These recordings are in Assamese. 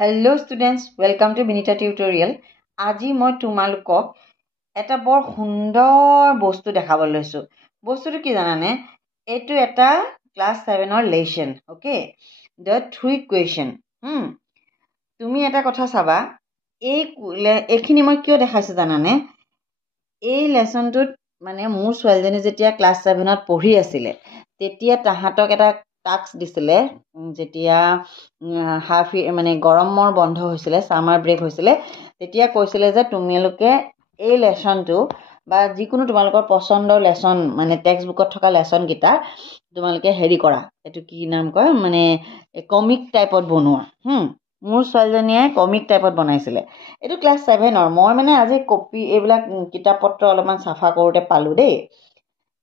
Hello students, welcome to Binita Tutorial. আজি মই তোমালোকক এটা বৰ সুন্দৰ বস্তু দেখাব লৈছো। বস্তুটো কি জানানে? এইটো এটা ক্লাস 7 ৰ lesson, okay? The three question. তুমি এটা কথা চাবা, এইখিনি মই কিয় দেখাইছো জানানে? এই লেসনটোত মানে মোৰ ছোৱালীজনী যেতিয়া ক্লাস 7 ত পঢ়ি আছিল, তেতিয়া তাহাতক এটা টাস্ক দিছিলে, যেতিয়া হাফ মানে গৰমৰ বন্ধ হৈছিল, সামাৰ ব্ৰেক হৈছিল, তেতিয়া কৈছিলে যে তোমালোকে এই লেসনটো বা যিকোনো তোমালোকৰ পছন্দৰ লেসন মানে টেক্সট বুকত থকা লেসন গিটা তোমালোকে হেৰি কৰা, এটো কি নাম কয় মানে কমিক টাইপত বনোৱা। মোৰ ছোৱালীজনীয়ে কমিক টাইপত বনাইছিলে। এটো ক্লাস 7 ৰ। মই মানে আজি কপি এইবিলাক কিতাপ পত্ৰ অলপমান সাফা কৰোতে পালো দেই।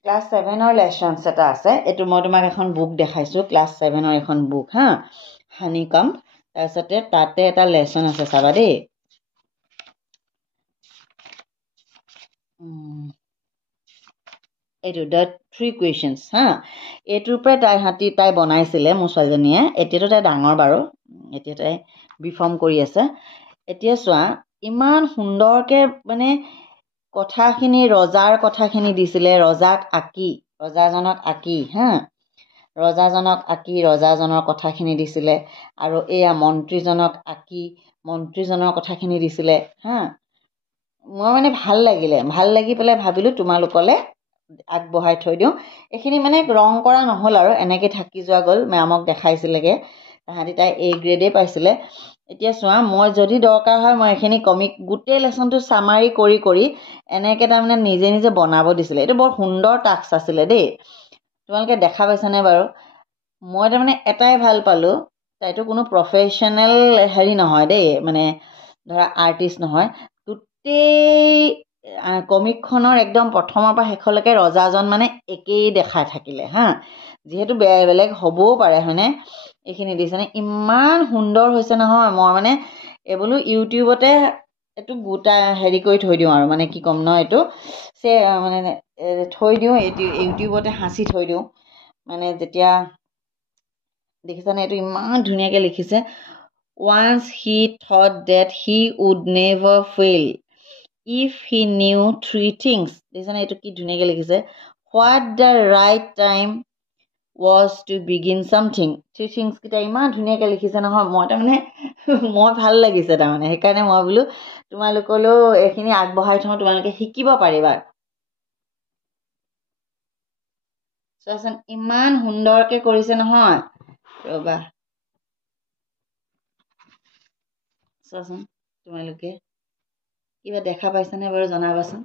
ক্লাস 7 ৰ লেসনস এটা আছে। এটো মই তোমাক এখন বুক দেখাইছো, ক্লাস 7 ৰ এখন বুক, হানিকম। তাৰপিছতে তাতে এটা লেসন আছে, চাবা দেই। এইটো the three questions, এইটোৰ পৰা তাই বনাইছিলে মোৰ ছোৱালীজনীয়ে। এতিয়াতো তাই ডাঙৰ বাৰু, এতিয়া তাই বিফৰ্ম কৰি আছে। এতিয়া চোৱা, ইমান সুন্দৰকে মানে কথাখিনি ৰজাৰ কথাখিনি দিছিলে, ৰজাজনক আঁকি ৰজাজনৰ কথাখিনি দিছিলে, আৰু এয়া মন্ত্ৰীজনক আঁকি মন্ত্ৰীজনৰ কথাখিনি দিছিলে। মই মানে ভাল লাগি পেলাই ভাবিলো তোমালোকলে আগবঢ়াই থৈ দিওঁ। এইখিনি মানে ৰং কৰা নহল আৰু এনেকে থাকি যোৱা গ'ল, মেমক দেখাইছিলেগে, তাহাঁতি তাই A গ্ৰেডে পাইছিলে। এতিয়া চোৱা, মই যদি দৰকাৰ হয় মই এখিনি কমিক গোটেই লেসনটো সামাৰি কৰি এনেকে তাৰমানে নিজে নিজে বনাব দিছিলে। এইটো বৰ সুন্দৰ টাস্ক আছিলে দেই। তোমালোকে দেখা পাইছানে বাৰু? মই তাৰমানে এটাই ভাল পালো, তাইতো কোনো প্ৰফেশনেল হেৰি নহয় দেই, মানে ধৰা আৰ্টিষ্ট নহয়। গোটেই কমিকখনৰ একদম প্ৰথমৰ পৰা শেষলৈকে ৰজাজন মানে একেই দেখাই থাকিলে। যিহেতু বেলেগ হ'বও পাৰে, হয়নে? এইখিনি দিছেনে, ইমান সুন্দৰ হৈছে নহয়। মই মানে বোলো ইউটিউবতে এইটো গোটা হেৰি কৰি থৈ দিওঁ আৰু, মানে কি ক'ম ন, এইটো মানে থৈ দিওঁ, ইউটিউবতে সাঁচি থৈ দিওঁ। মানে যেতিয়া দেখিছানে, এইটো ইমান ধুনীয়াকে লিখিছে। Once he thought that he would never fail if he knew three things. দেখিছানে এইটো কি ধুনীয়াকে লিখিছে? What the right time was to begin something. Three things কিটা ইমান ধুনীয়াকে লিখিছে নহয়। মই ভাল লাগিছে তাৰমানে, সেইকাৰণে মই বোলো তোমালোকলৈও এইখিনি আগবঢ়াই থওঁ, তোমালোকে শিকিব পাৰিবা। চোৱাচোন ইমান সুন্দৰকে কৰিছে নহয়। ৰবা চোৱাচোন, তোমালোকে কিবা দেখা পাইছানে বাৰু জনাবাচোন।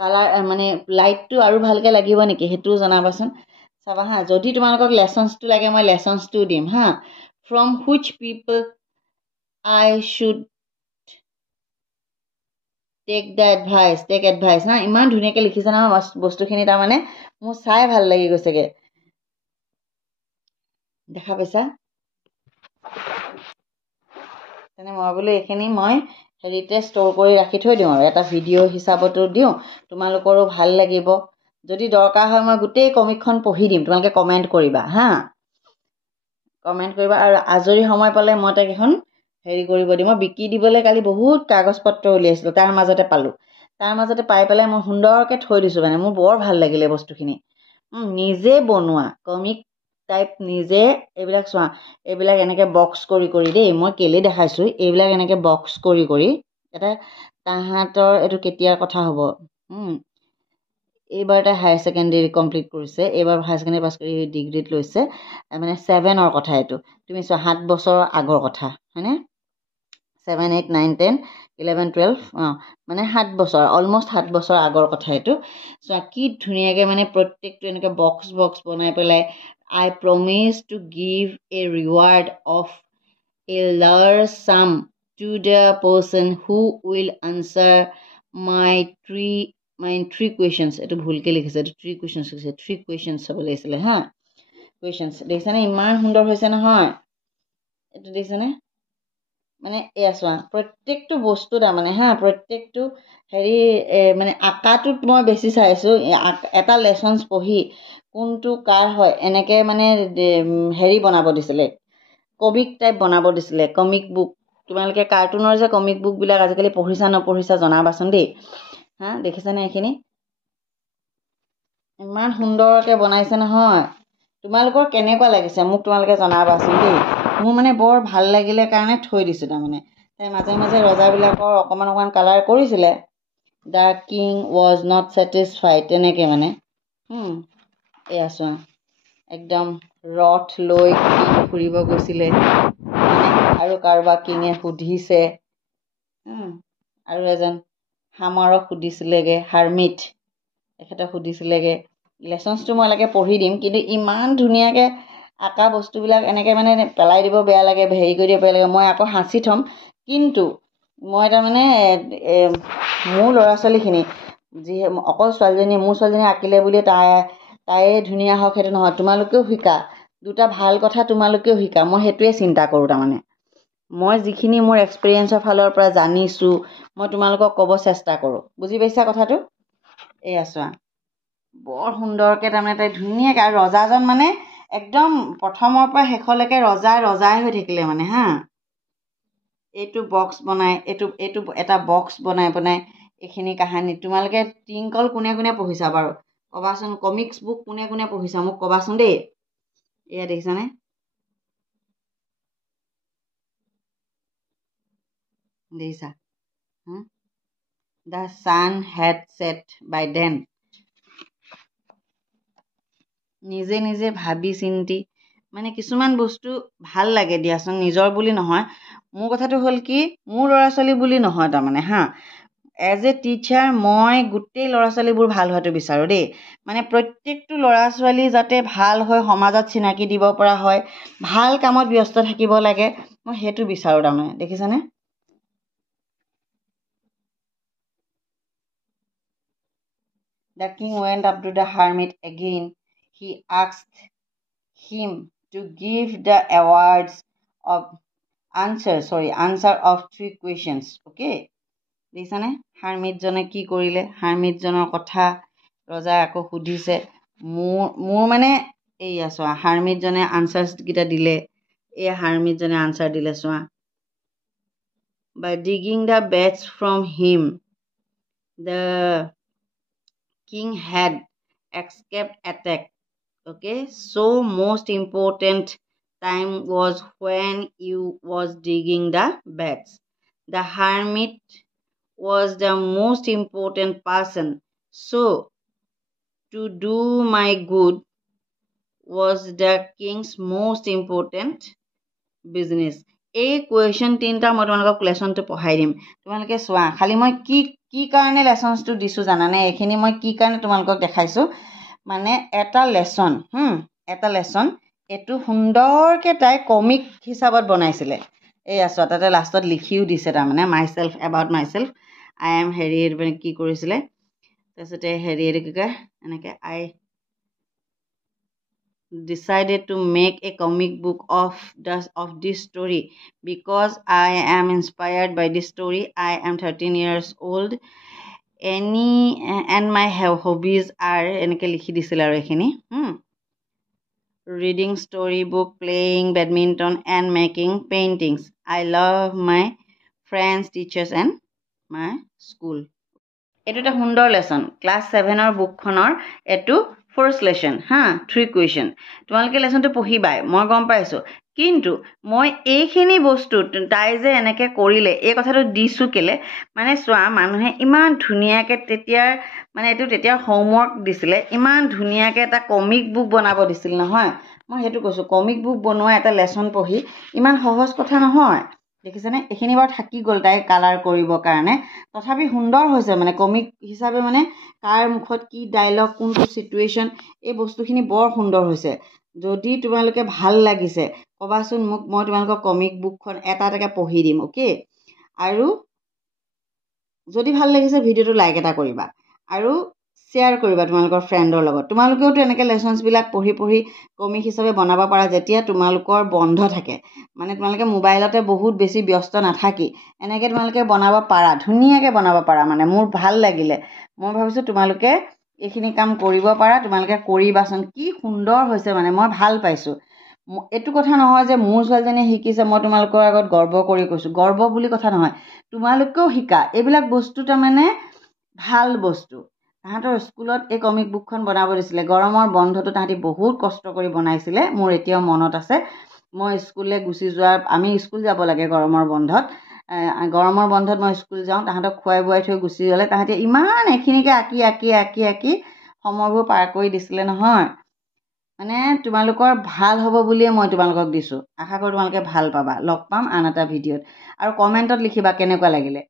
কালাৰ মানে লাইটটো আৰু ভালকে লাগিব নেকি সেইটোও জনাবাচোন। চাবা যদি তোমালোকক লেসনসটো লাগে মই লেসনসটো দিম। From which people I should take advice. ইমান ধুনীয়াকে লিখিছে নহয় বস্তুখিনি, তাৰমানে মোৰ চাই ভাল লাগি গৈছেগে। দেখা পাইছা? তেনে মই বোলো এইখিনি মই হেৰিতে ষ্ট'ৰ কৰি ৰাখি থৈ দিওঁ আৰু এটা ভিডিঅ' হিচাপতো দিওঁ, তোমালোকৰো ভাল লাগিব। যদি দৰকাৰ হয় মই গোটেই কমিকখন পঢ়ি দিম, তোমালোকে কমেণ্ট কৰিবা। কমেণ্ট কৰিবা, আৰু আজৰি সময় পালে মই তাক এখন হেৰি কৰিব দিম। মই বিকি দিবলৈ কালি বহুত কাগজ পত্ৰ উলিয়াইছিলোঁ, তাৰ মাজতে পালোঁ। তাৰ মাজতে পাই পেলাই মই সুন্দৰকৈ থৈ দিছোঁ। মানে মোৰ বৰ ভাল লাগিলে বস্তুখিনি। নিজে বনোৱা কমিক টাইপ, নিজে এইবিলাক চোৱা, এইবিলাক এনেকৈ বক্স কৰি দেই, মই কেলে দেখাইছোঁ, এইবিলাক এনেকৈ বক্স কৰি এটা তাহাঁতৰ এইটো কেতিয়াৰ কথা হ'ব, এইবাৰ তাই হায়াৰ ছেকেণ্ডেৰী কমপ্লিট কৰিছে, এইবাৰ হায়াৰ ছেকেণ্ডেৰী পাছ কৰি ডিগ্ৰীত লৈছে, মানে 7ৰ কথা এইটো। তুমি চোৱা 7 বছৰৰ আগৰ কথা, হয়নে? 7, 8, 9, 10, 11, 12, মানে 7 বছৰ, অলমষ্ট 7 বছৰ আগৰ কথা এইটো। চোৱা কি ধুনীয়াকৈ মানে প্ৰত্যেকটো এনেকৈ বক্স বনাই পেলাই, I promise to give a reward of a large sum to the person who will answer my three questions. এইটো ভুলকে লিখিছে, এইটো 3 questions লিখিছে, 3 questions হ'ব লাগিছিলে। কুৱেশ্যনছ দেখিছানে ইমান সুন্দৰ হৈছে নহয়। এইটো দেখিছেনে মানে এয়া চোৱা প্ৰত্যেকটো বস্তু তাৰমানে হা প্ৰত্যেকটো হেৰি মানে আঁকাটোত মই বেছি চাইছোঁ এটা লেচনছ পঢ়ি কোনটো কাৰ হয় এনেকৈ মানে হেৰি বনাব দিছিলে কমিক টাইপ বনাব দিছিলে কমিক বুক তোমালোকে কাৰ্টুনৰ যে কমিক বুকবিলাক আজিকালি পঢ়িছা নপঢ়িছা জনাবাচোন দেই হা দেখিছানে এইখিনি ইমান সুন্দৰকৈ বনাইছে নহয় তোমালোকৰ কেনেকুৱা লাগিছে মোক তোমালোকে জনাবাচোন দেই মোৰ মানে বৰ ভাল লাগিলে কাৰণে থৈ দিছোঁ তাৰমানে তাই মাজে মাজে ৰজাবিলাকৰ অকণমান কালাৰ কৰিছিলে the king was not satisfied তেনেকৈ মানে এয়া চোৱা একদম ৰথ লৈ কিং ফুৰিব গৈছিলে আৰু কাৰোবাক কিঙে সুধিছে আৰু এজন হামাৰক সুধিছিলেগৈ হাৰ্মিট তেখেতক সুধিছিলেগৈ লেচনছটো মই এনেকৈ পঢ়ি দিম কিন্তু ইমান ধুনীয়াকৈ আঁকা বস্তুবিলাক এনেকৈ মানে পেলাই দিব বেয়া লাগে হেৰি কৰি দিব বেয়া লাগে মই আকৌ সাঁচি থ'ম কিন্তু মই তাৰমানে মোৰ ল'ৰা ছোৱালীখিনি যিহে অকল ছোৱালীজনী মোৰ ছোৱালীজনী আঁকিলে বুলি তাইয়ে ধুনীয়া হওক সেইটো নহয় তোমালোকেও শিকা দুটা ভাল কথা তোমালোকেও শিকা মই সেইটোৱে চিন্তা কৰোঁ তাৰমানে মই যিখিনি মোৰ এক্সপিৰিয়েঞ্চৰ ফালৰ পৰা জানিছোঁ মই তোমালোকক ক'ব চেষ্টা কৰোঁ বুজি পাইছা কথাটো এয়া চোৱা বৰ সুন্দৰকৈ তাৰমানে তাই ধুনীয়াকৈ আৰু ৰজাজন মানে একদম প্ৰথমৰ পৰা শেষলৈকে ৰজাই হৈ থাকিলে মানে হা এইটো বক্স বনাই এইটো এটা বক্স বনাই এইখিনি কাহানী তোমালোকে টুইংকল কোনে কোনে পঢ়িছা বাৰু ক'বাচোন কমিক্স বুক কোনে কোনে পঢ়িছা মোক ক'বাচোন দেই এয়া দেখিছানে দেখিছা the sun had set by then নিজে নিজে ভাবি চিন্তি মানে কিছুমান বস্তু ভাল লাগে দিয়াচোন নিজৰ বুলি নহয় মোৰ কথাটো হ'ল কি মোৰ ল'ৰা ছোৱালী বুলি নহয় তাৰমানে হা এজ এ টিচাৰ মই গোটেই ল'ৰা ছোৱালীবোৰ ভাল হোৱাটো বিচাৰোঁ দেই মানে প্ৰত্যেকটো ল'ৰা ছোৱালী যাতে ভাল হৈ সমাজত চিনাকি দিব পৰা হয় ভাল কামত ব্যস্ত থাকিব লাগে মই সেইটো বিচাৰোঁ তাৰমানে দেখিছানে The king went up to the hermit again. He asked him to give the answer of 3 questions. Okay? দেখিছানে হাৰ্মিটজনে কি কৰিলে হাৰ্মিটজনৰ কথা ৰজাই আকৌ সুধিছে মোৰ মানে এইয়া চোৱা হাৰ্মিটজনে আনচাৰ্ছকেইটা দিলে এই হাৰ্মিটজনে আনচাৰ দিলে চোৱা by digging the beds from him the king had escaped attack. Okay, so most important time was when you was digging the beds. The hermit was the most important person, so to do my good was the king's most important business. এই কুৱেশ্যন 3টা মই তোমালোকক লেচনটো পঢ়াই দিম তোমালোকে চোৱা খালি মই কি কাৰণে লেচনছটো দিছোঁ জানানে এইখিনি মই কি কাৰণে তোমালোকক দেখাইছোঁ মানে এটা লেচন এইটো সুন্দৰকৈ তাই কমিক হিচাপত বনাইছিলে এয়া চোৱা তাতে লাষ্টত লিখিও দিছে তাৰমানে about my self I am হেৰি কি কৰিছিলে তাৰপিছতে হেৰি এইটো কি কয় এনেকৈ আই decided to make a comic book of this story because I am inspired by this story. I am 13 years old. And my hobbies are এনেকৈ লিখি দিছিল আৰু এইখিনি reading storybook, playing badminton and making paintings. I love my friends, teachers and my school. এইটো এটা সুন্দৰ লেচন ক্লাছ 7ৰ বুকখনৰ এইটো ফাৰ্ষ্ট লেচন 3 কুৱেশ্যন তোমালোকে লেচনটো পঢ়িবাই মই গম পাইছোঁ কিন্তু মই এইখিনি বস্তু তাই যে এনেকৈ কৰিলে এই কথাটো দিছোঁ কেলে মানে চোৱা মানুহে ইমান ধুনীয়াকৈ তেতিয়া হোমৱৰ্ক দিছিলে ইমান ধুনীয়াকৈ এটা কমিক বুক বনাব দিছিল নহয় মই সেইটো কৈছোঁ কমিক বুক বনোৱা এটা লেচন পঢ়ি ইমান সহজ কথা নহয় দেখিছেনে এইখিনি বাৰু থাকি গ'ল তাই কালাৰ কৰিবৰ কাৰণে তথাপি সুন্দৰ হৈছে মানে কমিক হিচাপে মানে কাৰ মুখত কি ডায়লগ কোনটো চিটুৱেশ্যন এই বস্তুখিনি বৰ সুন্দৰ হৈছে যদি তোমালোকে ভাল লাগিছে ক'বাচোন মোক মই তোমালোকৰ কমিক বুকখন এটাকৈ পঢ়ি দিম অ'কে আৰু যদি ভাল লাগিছে ভিডিঅ'টো লাইক এটা কৰিবা আৰু শ্বেয়াৰ কৰিবা তোমালোকৰ ফ্ৰেণ্ডৰ লগত। তোমালোকেওতো এনেকৈ লেচনছবিলাক পঢ়ি পঢ়ি কমিক হিচাপে বনাব পাৰা যেতিয়া তোমালোকৰ বন্ধ থাকে, মানে তোমালোকে মোবাইলতে বহুত বেছি ব্যস্ত নাথাকি এনেকৈ তোমালোকে বনাব পাৰা, ধুনীয়াকৈ বনাব পাৰা। মানে মোৰ ভাল লাগিলে, মই ভাবিছোঁ তোমালোকে এইখিনি কাম কৰিব পাৰা, তোমালোকে কৰিবাচোন। কি সুন্দৰ হৈছে, মানে মই ভাল পাইছোঁ। এইটো কথা নহয় যে মোৰ ছোৱালীজনীয়ে শিকিছে মই তোমালোকৰ আগত গৰ্ব কৰি কৈছোঁ, গৰ্ব বুলি কথা নহয়, তোমালোকেও শিকা। এইবিলাক বস্তু তাৰমানে ভাল বস্তু। তাহাঁতৰ স্কুলত এই কমিক বুকখন বনাব দিছিলে, গৰমৰ বন্ধটো তাহাঁতি বহুত কষ্ট কৰি বনাইছিলে, মোৰ এতিয়াও মনত আছে। মই স্কুললৈ গুচি যোৱাৰ, আমি স্কুল যাব লাগে গৰমৰ বন্ধত, মই স্কুল যাওঁ, তাহাঁতক খুৱাই বোৱাই থৈ গুচি গ'লে তাহাঁতি ইমান এইখিনিকে আঁকি আঁকি আঁকি আঁকি সময়বোৰ পাৰ কৰি দিছিলে নহয়। মানে তোমালোকৰ ভাল হ'ব বুলিয়ে মই তোমালোকক দিছোঁ। আশা কৰোঁ তোমালোকে ভাল পাবা। লগ পাম আন এটা ভিডিঅ'ত, আৰু কমেণ্টত লিখিবা কেনেকুৱা লাগিলে।